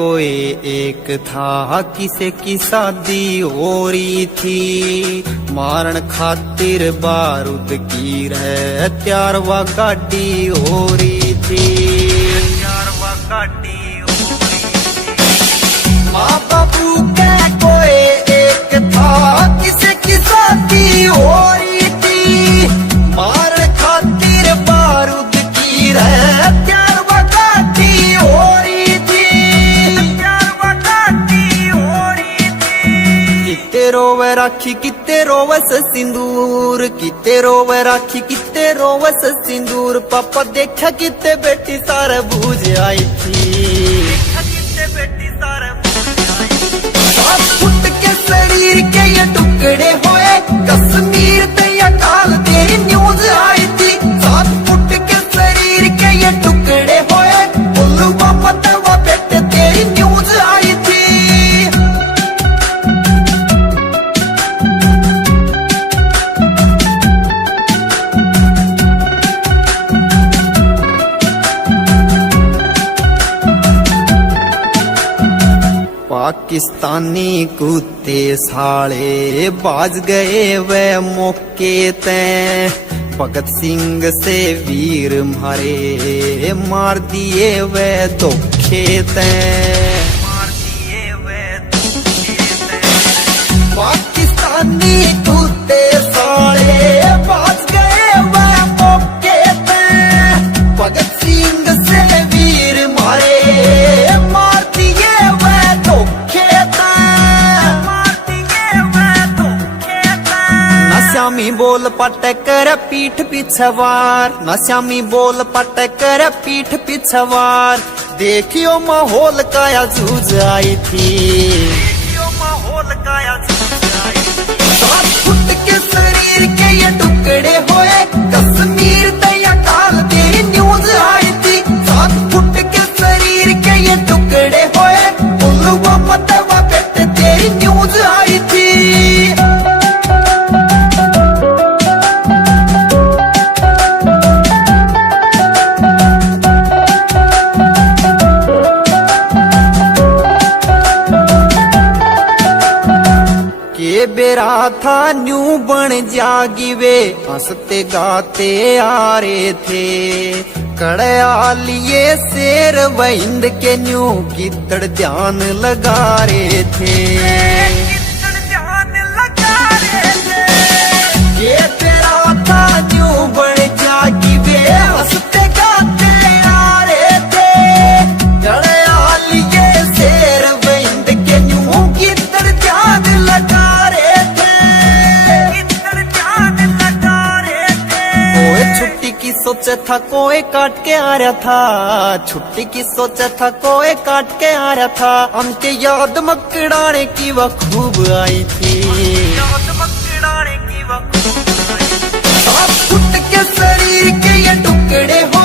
कोई एक था किसे की शादी हो रही थी, मारन खातिर बारूद की रह त्यारवा गाड़ी हो रही थी, त्यारवा गाड़ी हो रही थी। माँ बापू के कोई एक था किसे की शादी हो रही थी, मारन खातिर बारूद की रह त्यारवा गाड़ी हो रही थी, त्यारवा गाड़ी हो रही थी। किते रोवे राखी किते रोवे सिंदूर, किते रोवे राखी किते रोवे सिंदूर, पापा देखा किते बेटी सारे बूझ आई थी, देखा किते बेटी सारे बूझ आई थी। 7 फुट के शरीर के ये टुकड़े होए कश्मीर ते या काल तेरी न्यूज आई थी, 7 फुट के शरीर के ये टुकड़े होए पुलवामा तवा बेटे तेरी न्यूज आई थी। पाकिस्तानी कुत्ते साले बाज गए वे मौके ते, भगत सिंह से वीर मारे मार दिए वे धोखे ते, मार दिए वे धोखे ते। पाकिस्तानी कुत्ते साले बाज गए वे मौके ते, भगत सिंह से वीर मारे मार दिए वे धोखे ते, मार दिए वे धोखे ते। नश्यामी बोल पटकर पीठ पिछवार, नश्यामी बोल पटकर पीठ पिछवार, देखियो माहौल काया जूझ आई थी, देखियो माहौल काया जूझ आई थी। 7 फुट के शरीर के ये टुकड़े होए कश्मीर ते या काल तेरी न्यूज आई थी, 7 फुट के शरीर के ये टुकड़े होए पुलवामा तवा बेटे तेरी न्यूज आई थी। के बेरा था न्यू बन जागी वे हंसते गाते आ रहे थे, कड़या लिए शेर वहिंद के न्यू कितड़ ध्यान लगा रहे थे, कितड़ ध्यान लगा रहे थे। के बेरा था न्यू बन जागी वे हंसते गाते आ रहे थे, कड़या लिए शेर वहिंद के न्यू कितड़ ध्यान लगा रहे थे, कितड़ ध्यान लगा रहे थे। कोई छुट्टी की सोचे था कोई काट के आ रहा था, छुट्टी की सोचे था कोई काट के आ रहा था, हमके याद मकड़ाने की वह खूब आई थी, याद मकड़ाने की वह खूब आई थी। 7 फुट के शरीर के ये टुकड़े हो